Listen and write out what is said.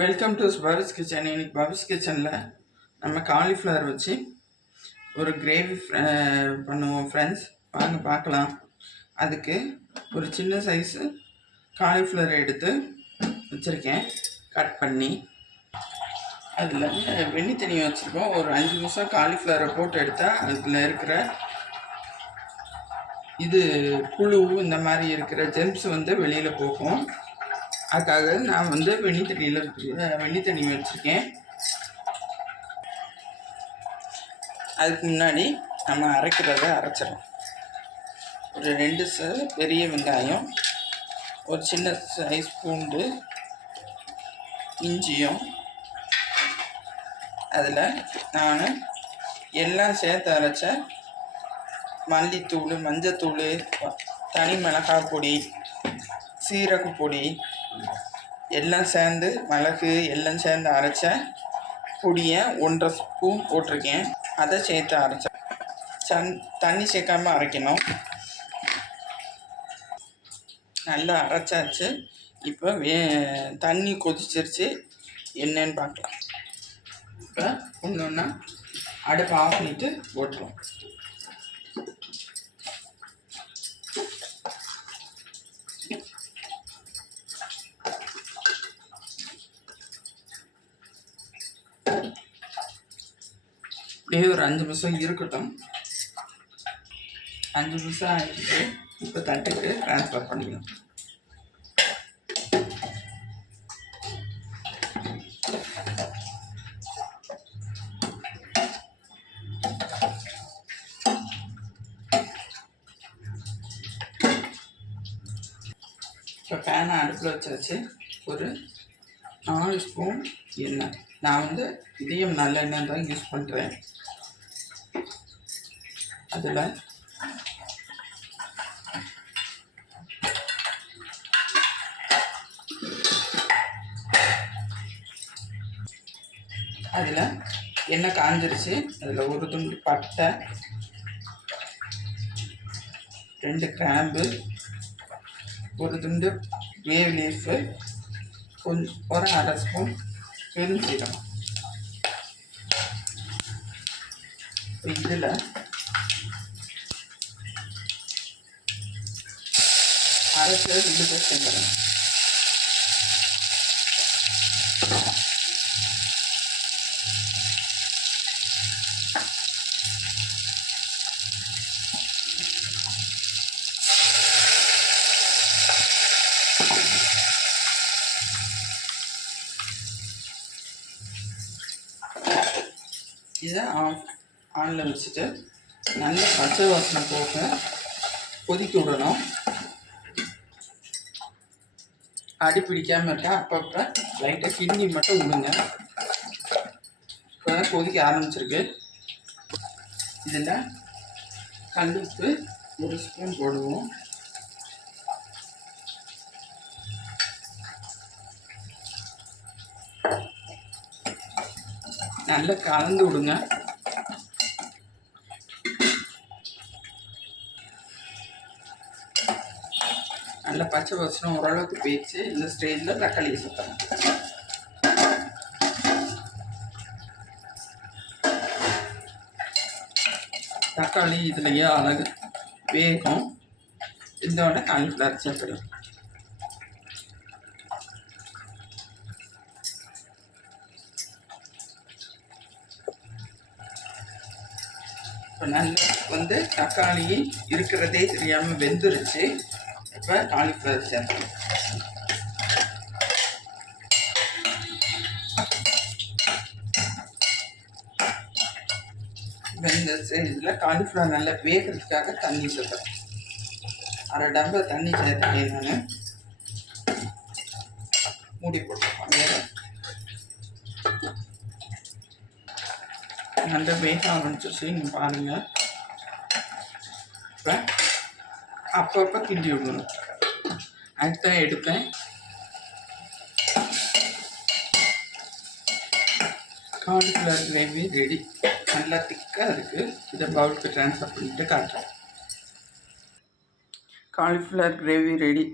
Welcome to பாபிஸ் kitchen. இன்னைக்கு பாபிஸ் கிச்சனில் நம்ம காலிஃப்ளவர் வச்சு ஒரு கிரேவி பண்ணுவோம் ஃப்ரெண்ட்ஸ். வாங்க பார்க்கலாம். அதுக்கு ஒரு சின்ன சைஸு காலிஃப்ளவர் எடுத்து வச்சுருக்கேன், கட் பண்ணி. அதில் வெண்ணி தண்ணி வச்சுருக்கோம். ஒரு 5 நிமிஷம் காலிஃப்ளவரை போட்டு எடுத்தால் அதில் இருக்கிற இது புழு இந்த மாதிரி இருக்கிற ஜெம்ஸ் வெளியில் போகும். அதுக்காக நான் வெண்ணி தண்ணி வச்சுருக்கேன். அதுக்கு முன்னாடி நம்ம அரைக்கிறத அரைச்சிடலாம். ஒரு 2 பெரிய வெங்காயம், ஒரு சின்ன சைஸ் பூண்டு, இஞ்சியும், அதில் நான் எல்லாம் சேர்த்து அரைச்ச மல்லித்தூள், மஞ்சத்தூள், தனி மிளகாய் பொடி, சீரகப்பொடி எல்லாம் சேர்ந்து, மிளகு எல்லாம் சேர்ந்து அரைச்ச பொடியை 1.5 ஸ்பூன் போட்டிருக்கேன். அதை சேர்த்து அரைச்சேன். தண்ணி சேர்க்காமல் அரைக்கணும். நல்லா அரைச்சாச்சு. இப்போ தண்ணி கொதிச்சிருச்சு. என்னன்னு பார்க்கலாம். இப்போ ஒன்று ஒன்றா அடுப்பு ஆஃப் பண்ணிவிட்டு போட்டுருவோம். அப்படியே ஒரு 5 நிமிஷம் இருக்கட்டும். 5 நிமிஷம் ஆகிட்டு இப்போ தட்டுக்கு ட்ரான்ஸ்ஃபர் பண்ணிக்கலாம். இப்போ பேனை அடுப்பில் வச்சாச்சு. ஒரு 4 ஸ்பூன் எண்ணெய். நான் இதயம் நல்லெண்ணெய் தான் யூஸ் பண்ணுறேன். அதில் எண்ணெய் காஞ்சிருச்சு. அதில் ஒரு துண்டு பட்டை, 2 கிராம்பு, ஒரு துண்டு பே லீஃபு, கொஞ்சம் ஒரு 1/2 ஸ்பூன் பெருஞ்சீரகம். இதில் அரைச்ச 2 பேர் சேர்ந்துடணும். இதை ஆனில் வச்சுட்டு நல்ல பச்சை வாசனை போக கொதிக்க விடணும். அடி பிடிக்காமல் இருக்கா அப்பப்போ லைட்டாக கிண்ணி மட்டும் விடுங்க. இப்போ தான் கொதிக்க ஆரம்பிச்சிருக்கு. இதில் கல்லுப்பு 1 ஸ்பூன் போடுவோம். நல்லா கலந்து விடுங்க. நல்ல பச்சை வாசனை ஓரளவுக்கு போயிடுச்சு. இந்த ஸ்டேஜில் தக்காளியை சேர்த்தணும். தக்காளி இதுலையே அழகு வேகும். இதோட காலிஃப்ளவர் சேர்த்துடும். இப்போ நல்லா தக்காளி இருக்கிறதே தெரியாமல் வெந்துருச்சு. இப்போ காலிஃப்ளவர் சேர்த்துக்கணும். வெந்துருச்சு. இதில் காலிஃப்ளவர் நல்லா வேகிறதுக்காக தண்ணி சேர்த்துறேன். 1/2 டம்ளர் தண்ணி சேர்த்துட்டேன். நான் மூடி போட்டுருக்கோம். நல்லா வேக ஆரம்பிச்சிருச்சு. நீங்கள் பாருங்கள். இப்போ அப்பப்போ கிண்டி விடணும். அதுதான் எடுப்பேன். Cauliflower gravy ready. நல்லா திக்காக இருக்குது. இதை பவுலுக்கு ட்ரான்ஸ்ஃபர் பண்ணிவிட்டு காட்டுறேன். Cauliflower gravy ready.